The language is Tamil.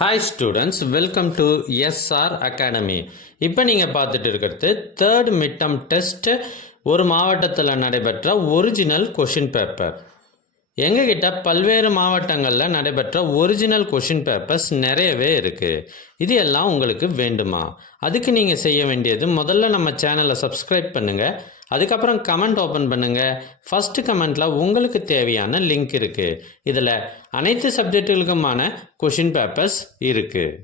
Hi students, welcome to SR Academy. இப்போ நீங்கள் பார்த்துட்டு இருக்கிறது தேர்ட் மிட்டம் டெஸ்ட் ஒரு மாவட்டத்தில் நடைபெற்ற ஒரிஜினல் கொஷின் பேப்பர். எங்ககிட்ட பல்வேறு மாவட்டங்களில் நடைபெற்ற ஒரிஜினல் கொஷின் பேப்பர்ஸ் நிறையவே இருக்குது. இது எல்லாம் உங்களுக்கு வேண்டுமா? அதுக்கு நீங்கள் செய்ய வேண்டியது, முதல்ல நம்ம சேனலை சப்ஸ்கிரைப் பண்ணுங்கள். அதுக்கப்புறம் கமெண்ட் ஓப்பன் பண்ணுங்கள். ஃபஸ்ட்டு கமெண்ட்டில் உங்களுக்கு தேவையான லிங்க் இருக்குது. இதில் அனைத்து சப்ஜெக்டுகளுக்குமான கொஷின் பேப்பர்ஸ் இருக்குது.